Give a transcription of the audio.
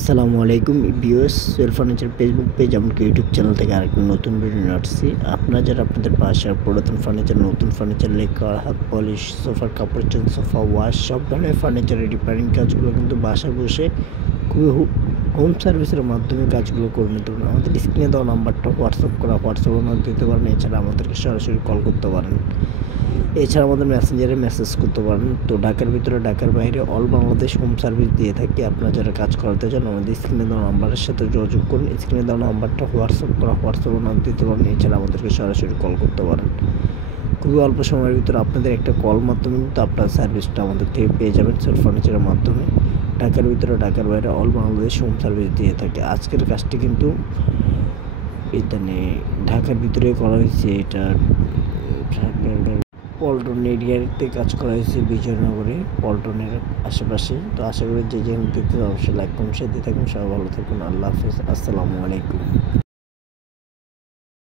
আসসালামু আলাইকুম viewers, Sohel furniture Facebook page এমনকি ইউটিউব চ্যানেল থেকে আরেকটা নতুন ভিডিও নিয়ে আসছি। আপনারা যারা আপনাদের বাসার পুরাতন ফার্নিচার, নতুন ফার্নিচার, লেকার, হাত পলিশ, সোফার কাপড় চেঞ্জ, সোফা ওয়াশ, সব ধরনের ফার্নিচারের রিপেয়ারিং কাজগুলো কিন্তু বাসায় বসে খুবই হোম সার্ভিসের মাধ্যমে কাজগুলো করে নিতে পারেন। আমাদের স্ক্রিনে দেওয়া নাম্বারটা হোয়াটসঅ্যাপের মাধ্যমে দিতে পারেন। এছাড়া আমাদেরকে সরাসরি কল করতে পারেন। এছাড়া আমাদের মেসেঞ্জারে মেসেজ করতে পারেন। তো ঢাকার ভিতরে, ঢাকার বাইরে অল বাংলাদেশ হোম সার্ভিস দিয়ে থাকি। আপনারা যারা কাজ করাতে চান আমাদের স্ক্রিনে দেওয়া নাম্বারের সাথে যোগাযোগ করুন। স্ক্রিনে দেওয়া নাম্বারটা হোয়াটসঅ্যাপের মাধ্যমে দিতে পারেন। এছাড়া আমাদেরকে সরাসরি কল করতে পারেন। খুবই অল্প সময়ের ভিতরে আপনাদের একটা কল মাধ্যমে কিন্তু আপনার সার্ভিসটা আমাদের থেকে পেয়ে যাবেন সোহেল ফার্নিচারের মাধ্যমে। ঢাকার ভিতরে, ঢাকার বাইরে অল বাংলাদেশ হোম সার্ভিস দিয়ে থাকে। আজকের কাজটি কিন্তু এখানে ঢাকার ভিতরে করা হয়েছে। এটা পল্টন এরিয়াতে কাজ করা হয়েছে, বিজয়নগরে পল্টনের আশেপাশে। তো আশা করি যে যেখানে দেখতে অবশ্যই লাইক কমেন্ট শেয়ার দিয়ে থাকুন। সবাই ভালো থাকুন। আল্লাহ হাফেজ। আসসালামু আলাইকুম।